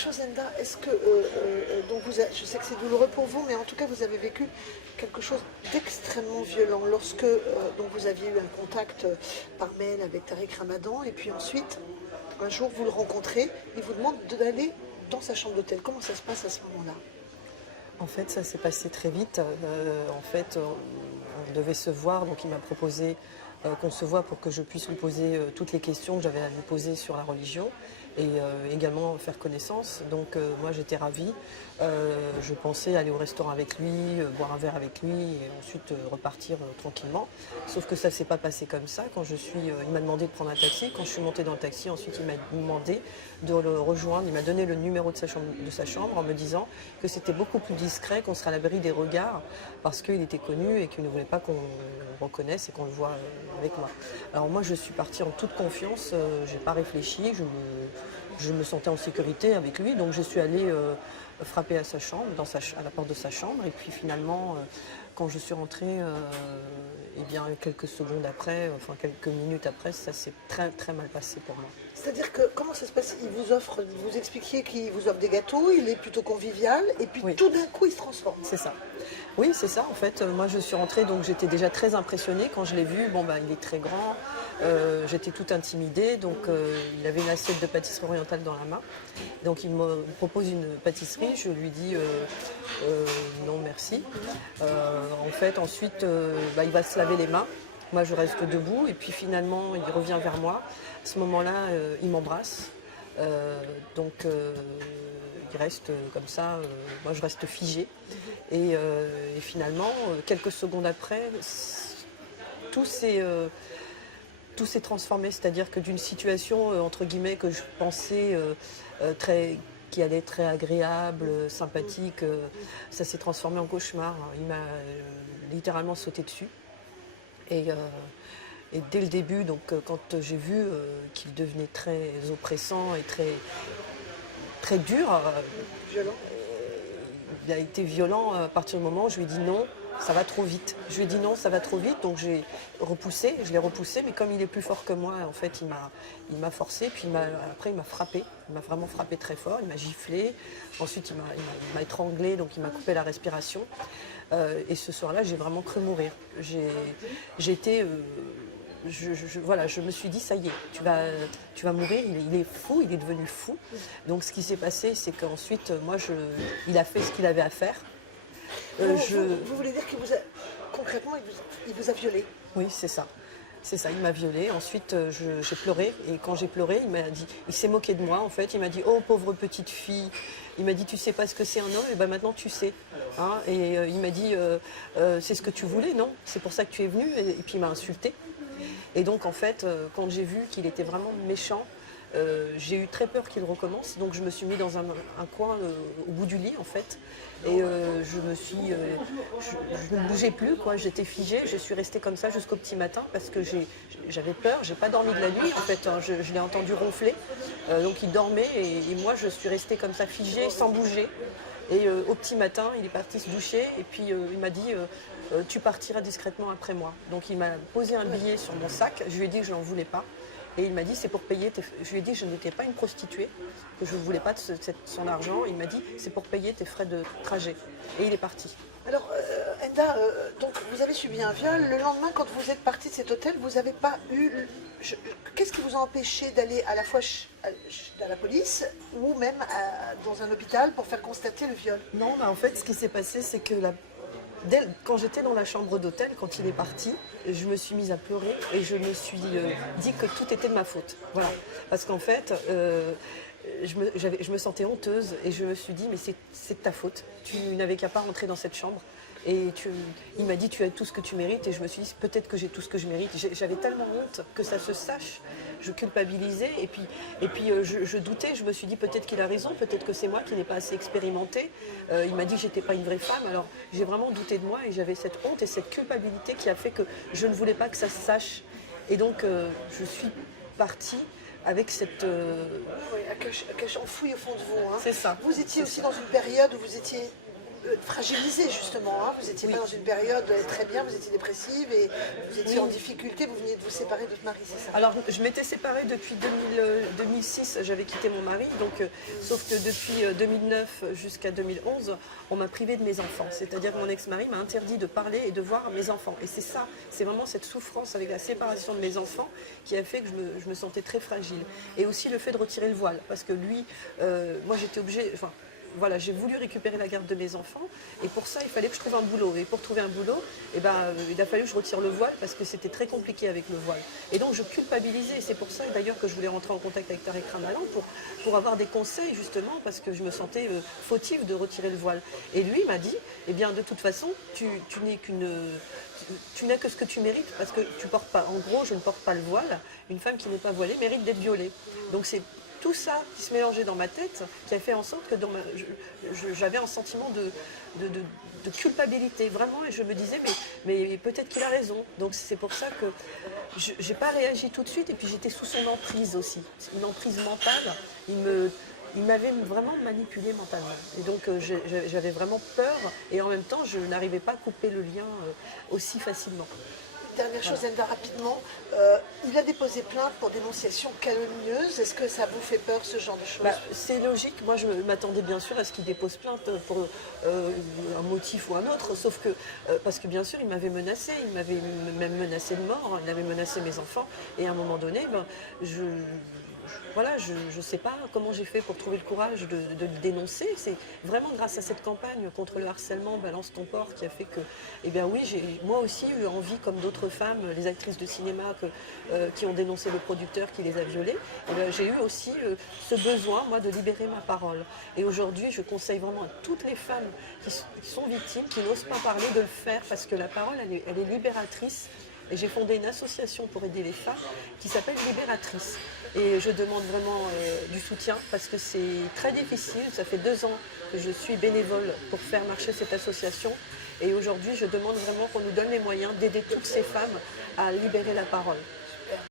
chose, Enda, est-ce que, donc je sais que c'est douloureux pour vous, mais en tout cas vous avez vécu quelque chose d'extrêmement violent lorsque donc vous aviez eu un contact par mail avec Tariq Ramadan, et puis ensuite, un jour vous le rencontrez, il vous demande d'aller dans sa chambre d'hôtel. Comment ça se passe à ce moment-là? En fait, ça s'est passé très vite. On devait se voir, donc il m'a proposé qu'on se voit pour que je puisse lui poser toutes les questions que j'avais à lui poser sur la religion et également faire connaissance. Donc moi j'étais ravie. Je pensais aller au restaurant avec lui, boire un verre avec lui et ensuite repartir tranquillement. Sauf que ça ne s'est pas passé comme ça. Il m'a demandé de prendre un taxi. Quand je suis montée dans le taxi, ensuite il m'a demandé de le rejoindre. Il m'a donné le numéro de sa chambre en me disant que c'était beaucoup plus discret, qu'on serait à l'abri des regards parce qu'il était connu et qu'il ne voulait pas qu'on le reconnaisse et qu'on le voit avec moi. Alors moi je suis partie en toute confiance, je n'ai pas réfléchi, je me sentais en sécurité avec lui, donc je suis allée frapper à sa chambre, à la porte de sa chambre, et puis finalement quand je suis rentrée, eh bien quelques secondes après, enfin quelques minutes après, ça s'est très très mal passé pour moi. C'est-à-dire que, comment ça se passe? Il vous offre, vous expliquiez qu'il vous offre des gâteaux, il est plutôt convivial, et puis Oui. tout d'un coup il se transforme. C'est ça. Oui, c'est ça. En fait, moi, je suis rentrée, donc j'étais déjà très impressionnée quand je l'ai vu. Bon, il est très grand. J'étais toute intimidée. Donc, il avait une assiette de pâtisserie orientale dans la main. Donc, il me propose une pâtisserie. Je lui dis non, merci. En fait, ensuite, il va se laver les mains. Moi, je reste debout. Et puis, finalement, il revient vers moi. À ce moment-là, il m'embrasse. Il reste comme ça, moi je reste figée. Et finalement, quelques secondes après, tout s'est transformé. C'est-à-dire que d'une situation, entre guillemets, que je pensais qui allait être très agréable, sympathique, ça s'est transformé en cauchemar. Il m'a littéralement sauté dessus. Et dès le début, donc, quand j'ai vu qu'il devenait très oppressant et très dur, Violent. il a été violent à partir du moment où je lui ai dit non, ça va trop vite. Je lui ai dit non, ça va trop vite, donc je l'ai repoussé, mais comme il est plus fort que moi, en fait, il m'a forcé, puis après il m'a frappé, il m'a vraiment frappé très fort, il m'a giflé, ensuite il m'a étranglé, donc il m'a coupé la respiration. Et ce soir-là, j'ai vraiment cru mourir. J'étais... je me suis dit, ça y est, tu vas mourir, il est fou, il est devenu fou. Donc ce qui s'est passé, c'est qu'ensuite, il a fait ce qu'il avait à faire. Vous voulez dire concrètement, il vous a violé? Oui, c'est ça. C'est ça, il m'a violée. Ensuite, j'ai pleuré. Et quand j'ai pleuré, il s'est moqué de moi, en fait. Il m'a dit, oh, pauvre petite fille. Il m'a dit, tu sais pas ce que c'est un homme? Et maintenant, tu sais. Hein, et il m'a dit, c'est ce que tu voulais, non? C'est pour ça que tu es venu. Et puis, il m'a insulté. Et donc, en fait, quand j'ai vu qu'il était vraiment méchant, j'ai eu très peur qu'il recommence. Donc, je me suis mis dans un coin au bout du lit, en fait. Et je ne bougeais plus, quoi. J'étais figée. Je suis restée comme ça jusqu'au petit matin parce que j'avais peur. J'ai pas dormi de la nuit, en fait. Hein. Je l'ai entendu ronfler. Donc, il dormait et moi, je suis restée comme ça, figée, sans bouger. Et au petit matin, il est parti se doucher et puis il m'a dit tu partiras discrètement après moi. Donc il m'a posé un billet sur mon sac, je lui ai dit que je n'en voulais pas. Et il m'a dit c'est pour payer Je lui ai dit que je n'étais pas une prostituée, que je ne voulais pas de son argent. Il m'a dit c'est pour payer tes frais de trajet. Et il est parti. Alors, Enda, donc vous avez subi un viol. Le lendemain, quand vous êtes parti de cet hôtel, vous n'avez pas eu... Qu'est-ce qui vous a empêché d'aller à la fois à la police ou même dans un hôpital pour faire constater le viol? Non, en fait, ce qui s'est passé, c'est que quand j'étais dans la chambre d'hôtel, quand il est parti, je me suis mise à pleurer et je me suis dit que tout était de ma faute. Voilà. Parce qu'en fait... je me sentais honteuse et je me suis dit mais c'est de ta faute, tu n'avais qu'à pas rentrer dans cette chambre et il m'a dit tu as tout ce que tu mérites et je me suis dit peut-être que j'ai tout ce que je mérite. J'avais tellement honte que ça se sache, je culpabilisais et puis je doutais, je me suis dit peut-être qu'il a raison, peut-être que c'est moi qui n'ai pas assez expérimenté. Il m'a dit que j'étais pas une vraie femme, alors j'ai vraiment douté de moi et j'avais cette honte et cette culpabilité qui a fait que je ne voulais pas que ça se sache et donc je suis partie avec cette... Oui, à cache enfouie au fond de vous. Hein. C'est ça. Vous étiez aussi dans une période où vous étiez fragilisée justement. Hein. Vous n'étiez Oui. pas dans une période très bien, vous étiez dépressive et vous étiez Oui. en difficulté, vous veniez de vous séparer de votre mari, c'est ça? Alors, je m'étais séparée depuis 2006, j'avais quitté mon mari, donc, sauf que depuis 2009 jusqu'à 2011, on m'a privée de mes enfants. C'est-à-dire que mon ex-mari m'a interdit de parler et de voir mes enfants. Et c'est ça, c'est vraiment cette souffrance avec la séparation de mes enfants qui a fait que je me sentais très fragile. Et aussi le fait de retirer le voile, parce que lui, moi j'étais obligée... Enfin, voilà, j'ai voulu récupérer la garde de mes enfants et pour ça, il fallait que je trouve un boulot. Et pour trouver un boulot, il a fallu que je retire le voile parce que c'était très compliqué avec le voile. Et donc, je culpabilisais. Et c'est pour ça, d'ailleurs, que je voulais rentrer en contact avec Tarek Ramadan pour avoir des conseils, justement, parce que je me sentais fautive de retirer le voile. Et lui m'a dit, eh bien, de toute façon, tu n'as que ce que tu mérites parce que tu portes pas. En gros, je ne porte pas le voile. Une femme qui n'est pas voilée mérite d'être violée. Donc, c'est tout ça qui se mélangeait dans ma tête, qui a fait en sorte que j'avais un sentiment de culpabilité, vraiment, et je me disais, mais peut-être qu'il a raison. Donc c'est pour ça que je n'ai pas réagi tout de suite, et puis j'étais sous son emprise aussi, une emprise mentale. Il m'avait vraiment manipulée mentalement. Et donc j'avais vraiment peur, et en même temps, je n'arrivais pas à couper le lien aussi facilement. Dernière chose, Enda, rapidement, il a déposé plainte pour dénonciation calomnieuse. Est-ce que ça vous fait peur, ce genre de choses? C'est logique. Moi, je m'attendais bien sûr à ce qu'il dépose plainte pour un motif ou un autre. Sauf que, parce que bien sûr, il m'avait menacé. Il m'avait même menacé de mort. Il avait menacé mes enfants. Et à un moment donné, voilà, je ne sais pas comment j'ai fait pour trouver le courage de le dénoncer. C'est vraiment grâce à cette campagne contre le harcèlement Balance ton porc qui a fait que, eh bien oui, j'ai moi aussi eu envie, comme d'autres femmes, les actrices de cinéma qui ont dénoncé le producteur qui les a violées, eh bien, j'ai eu aussi ce besoin, moi, de libérer ma parole. Et aujourd'hui, je conseille vraiment à toutes les femmes qui sont victimes, qui n'osent pas parler, de le faire parce que la parole, elle est libératrice. Et j'ai fondé une association pour aider les femmes qui s'appelle Libératrice. Et je demande vraiment du soutien parce que c'est très difficile. Ça fait 2 ans que je suis bénévole pour faire marcher cette association. Et aujourd'hui, je demande vraiment qu'on nous donne les moyens d'aider toutes ces femmes à libérer la parole.